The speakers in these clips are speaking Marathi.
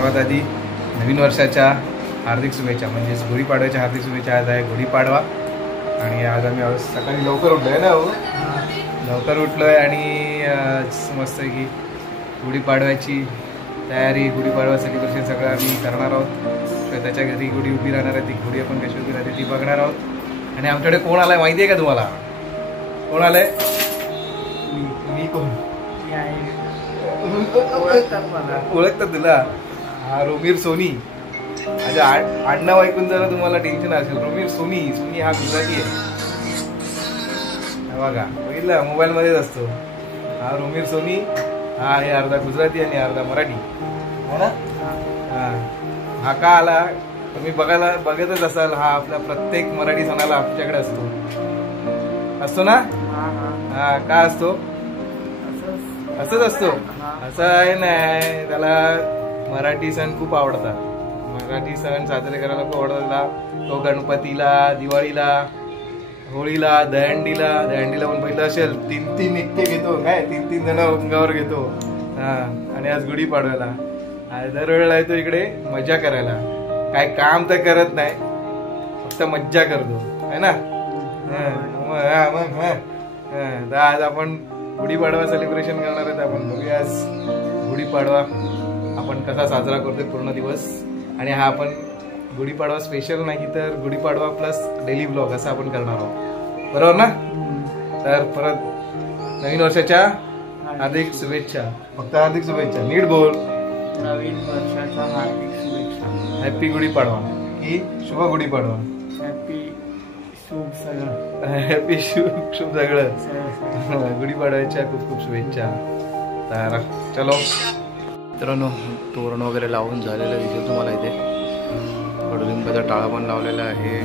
सर्वात आधी नवीन वर्षाच्या हार्दिक शुभेच्छा, म्हणजेच गुढीपाडव्याच्या हार्दिक शुभेच्छा. आज आहे गुढीपाडवा आणि आज आम्ही सकाळी लवकर उठलो आहे ना हो, लवकर उठलो आहे आणि मस्त की गुढीपाडव्याची तयारी, गुढीपाडवा सेलिब्रेशन सगळं आम्ही करणार आहोत. तर त्याच्या घरी गुढी उभी राहणार आहे, ती गुढी आपण कशी उभी राहते ती बघणार आहोत. आणि आमच्याकडे कोण आलाय माहिती आहे का तुम्हाला? कोण आलंय? मी कोण ओळखतात तुला? हा रोमीर सोनी. अच्छा, आडनाव ऐकून जरा तुम्हाला टेन्शन असेल. रोमीर सोनी. सोनी हा गुजराती आहे बघा, बघितलं मोबाईल मध्येच असतो. हा रोमीर सोनी, हा आहे अर्धा गुजराती आणि अर्धा मराठी है ना. हा का आला तुम्ही बघतच असाल. हा आपल्या प्रत्येक मराठी सणाला आमच्याकडे असतो ना. हा का असतो? असंच असतो. असं आहे नाही, त्याला मराठी सण खूप आवडतात. मराठी सण साजरे करायला खूप आवडतात. तो गणपतीला, दिवाळीला, होळीला, दहंडीला पण पहिलं असेल 3 नित्य घेतो. काय 3 जण अंगावर घेतो. हा, आणि आज गुढीपाडव्याला दरवेळेला येतो इकडे मजा करायला. काय काम तर करत नाही, फक्त मज्जा करतो है ना. मग आज आपण गुढीपाडवा सेलिब्रेशन करणार आहेत. आपण बघूया आज गुढीपाडवा आपण कसा साजरा करतोय पूर्ण दिवस. आणि हा आपण गुढीपाडवा स्पेशल नाही तर गुढीपाडवा प्लस डेली ब्लॉग असं आपण करणार आहोत, बरोबर ना. तर परत नवीन वर्षाच्या हार्दिक शुभेच्छा. फक्त हार्दिक शुभेच्छा, नीट बोल. नवीन वर्षाच्या हार्दिक शुभेच्छा. हॅपी गुढीपाडवा की शुभ गुढीपाडवा. हॅपी शुभ सगळं. हॅपी शुभ सगळं. गुढीपाडव्याच्या खूप खूप शुभेच्छा. तर चलो मित्रांनो, तोरण वगैरे लावून झालेलं दिसेल तुम्हाला. इथे कडुलिंबाचा टाळा पण लावलेला आहे.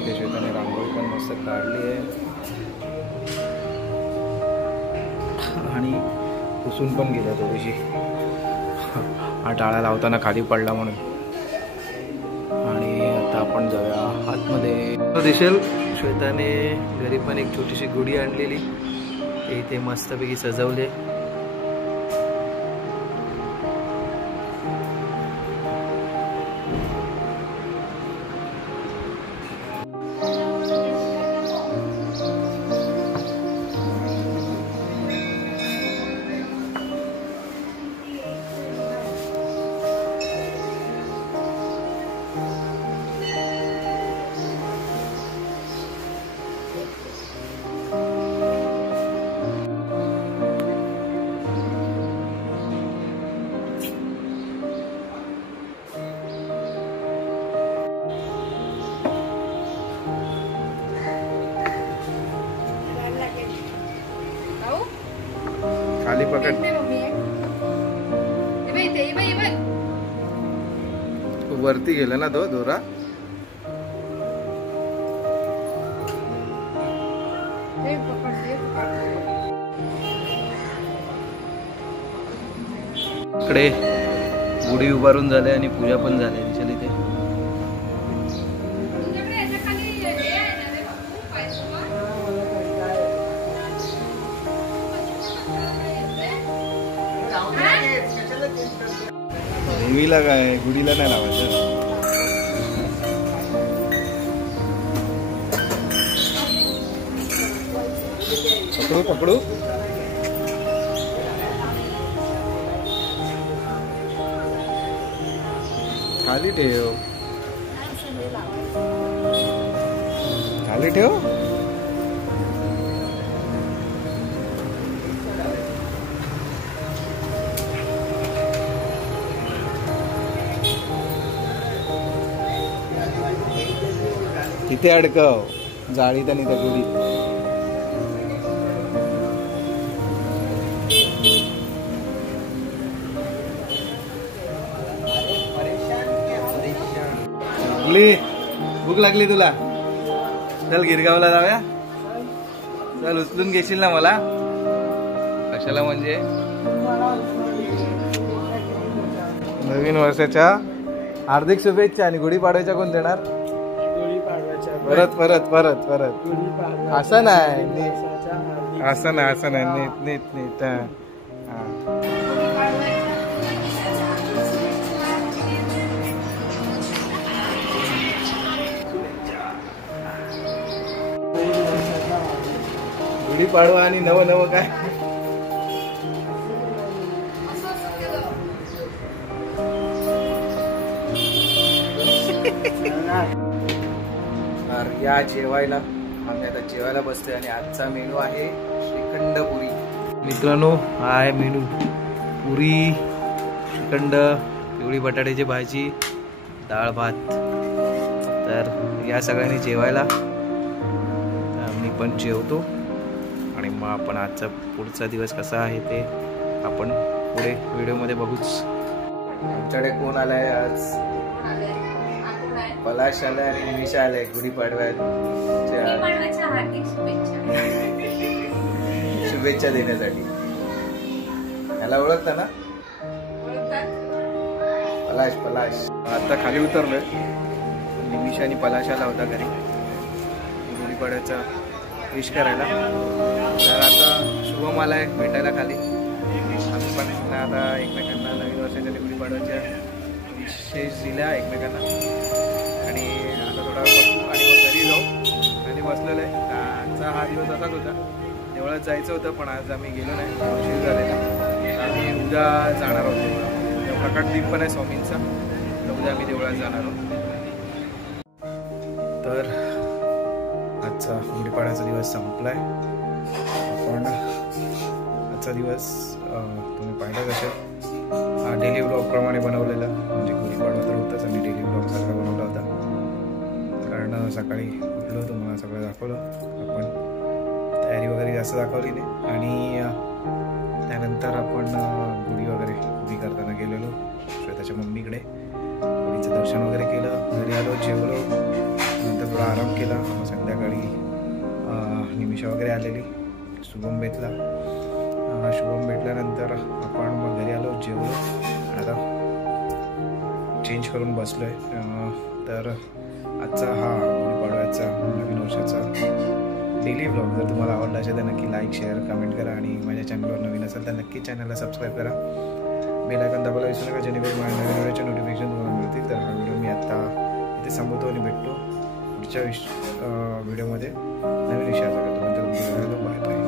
इथे शेताने रांगोळी पण मस्त काढली आहे आणि पुसून पण गेला थोडीशी. हा टाळा लावताना खाली पडला म्हणून. आणि आता आपण जाऊया आतमध्ये. दिसेल श्वेताने घरी पण एक छोटीशी गुढी आणलेली, इथे मस्तपैकी सजवले. खाली पकड. वरती गेला ना तो दोरा. इकडे गुढी उभारून झाले आणि पूजा पण झाली. दिसेल इथे देवीला काय गुढीला नाही लावायचं. पकडू पकडू. खाली ठेव, खाली ठेव. तिथे अडकव जाळीत आणि त्या गुढीत. भूक लागली तुला? चल गिरगावला जाऊया. चल उचलून घेशील ना मला? कशाला म्हणजे? नवीन वर्षाच्या हार्दिक शुभेच्छा. आणि गुढीपाडव्याच्या कोण देणार? परत परत परत परत असं नाही, असं नाही, असं नाही. नीट नीट नीट. गुढीपाडवा आणि नवं नवं काय. तर या जेवायला आम्ही आता जेवायला बसतोय आणि आजचा मेनू आहे श्रीखंड पुरी. मित्रांनो हा आहे मेनू. पुरी, श्रीखंड, पिवळी बटाट्याची भाजी, डाळ भात. तर या सगळ्यांनी जेवायला. मी पण जेवतो आणि मग आपण आजचा पुढचा दिवस कसा आहे ते आपण पुढे व्हिडिओमध्ये बघूच. आमच्याकडे कोण आलाय आज? पलाश आलाय आणि निमिषा आलाय गुढीपाडव्याच्या शुभेच्छा देण्यासाठी. याला ओळखता ना? पलाश पलाश. आता खाली उतरलोय. निमिषा आणि पलाश आला होता घरी गुढीपाडव्याचा विश करायला. तर आता शुभम आलाय भेटायला खाली. आम्ही पण आता एकमेकांना नवीन वर्षाच्या गुढीपाडव्याच्या विशेष दिल्या एकमेकांना. आणि आता थोडा बसू आणि मग घरी जाऊ. आणि बसलेलं आहे. आजचा हा दिवस असाच होता. देवळात जायचं होतं पण आज आम्ही गेलो नाही, उशीर झालेला. आम्ही उद्या जाणार आहोत देवळात. उद्या प्रकट दिन पण आहे स्वामींचा. तर उद्या आम्ही देवळात जाणार आहोत. तर आजचा गुढीपाडव्याचा दिवस संपलाय. आपण आजचा दिवस तुम्ही पाहिलं कसं डेली ब्लॉग प्रमाणे बनवलेला. म्हणजे गुढीपाडवा तर होताच आणि डेली ब्लॉग सारखा बनवला होता. कारण सकाळी उठलो तुम्हाला सगळं दाखवलं. आपण तयारी वगैरे जास्त दाखवली नाही. आणि त्यानंतर आपण गुढी वगैरे उभी करताना गेलेलो श्वेताच्या मम्मीकडे. गुढीचं दर्शन वगैरे केलं. घरी आलो, जेवलो, नंतर थोडा आराम केला. संध्याकाळी निमिषा वगैरे आलेली. शुभम भेटला. शुभम भेटल्यानंतर आपण मग घरी आलो, जेवलो. आता चेंज करून बसलो आहे. तर आजचा हा गुढीपाडव्याचा नवीन वर्षाचा डेली ब्लॉग जर तुम्हाला आवडला असेल तर नक्की लाईक, शेअर, कमेंट करा. आणि माझ्या चॅनलवर नवीन असेल तर नक्की चॅनलला सबस्क्राईब करा. बेल आयकॉन दाबायला विसरू नका जेणेकरून माझ्या नवीन व्हिडिओचे नोटिफिकेशन तुम्हाला मिळतील. तर हा व्हिडिओ मी आता इथे संपवतो आणि भेटतो पुढच्या व्हिडिओमध्ये नवीन विषयाचा. Bye bye.